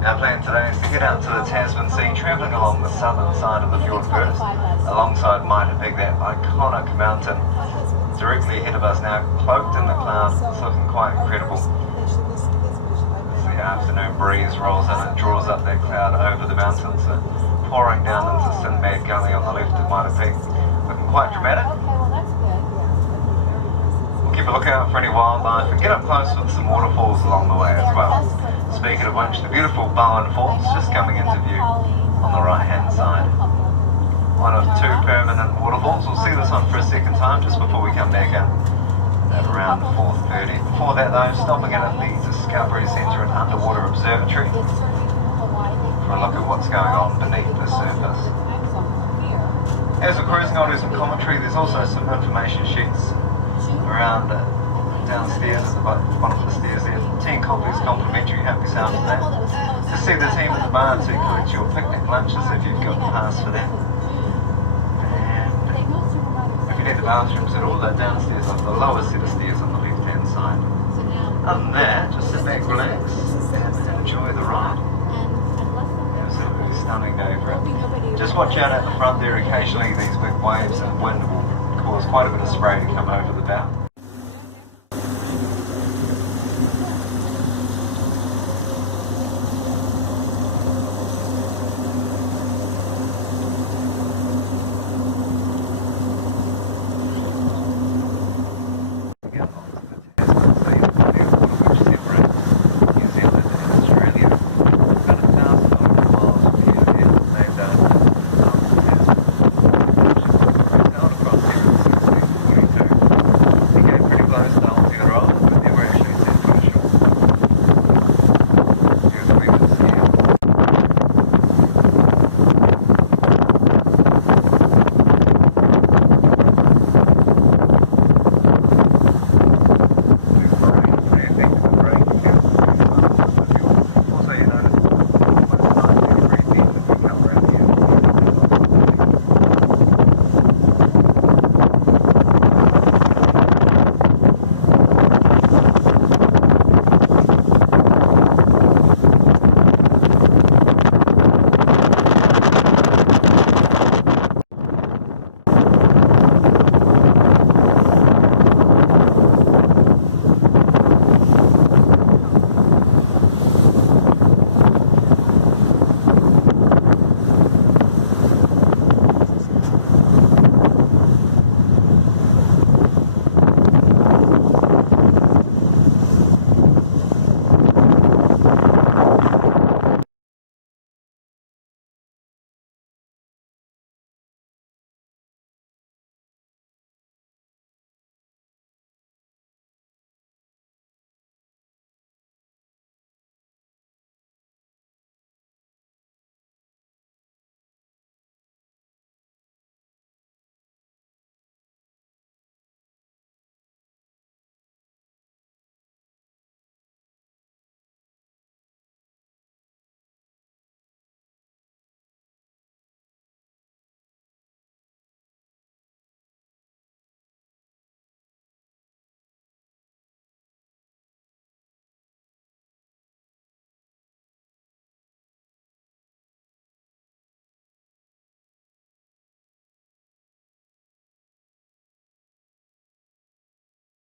Our plan today is to head out to the Tasman Sea, travelling along the southern side of the fjord first, alongside Mitre Pig, that iconic mountain. Directly ahead of us now, cloaked in the clouds, it's looking quite incredible. As the afternoon breeze rolls in, it draws up that cloud over the mountains, pouring down into Sinbad Gully on the left of Mitre Pig. Looking quite dramatic. We'll keep a lookout for any wildlife and get up close with some waterfalls along the way as well. Speaking of which, the beautiful Bowen Falls just coming into view on the right hand side. One of two permanent waterfalls. We'll see this one for a second time just before we come back in at around 4:30. Before that though, stopping in at the Discovery Centre and Underwater Observatory for a look at what's going on beneath the surface. As we're cruising, I'll do some commentary. There's also some information sheets around downstairs at the bottom of the stairs there. 10 coffees complimentary, help yourself to that. To see the team at the bar to collect your picnic lunches if you've got the pass for that. And if you need the bathrooms at all, they're downstairs on the lower set of stairs on the left hand side. Other than that, just sit back, relax and enjoy the ride. Absolutely stunning day for it. Just watch out at the front there. Occasionally these big waves and wind will cause quite a bit of spray to come over the bow.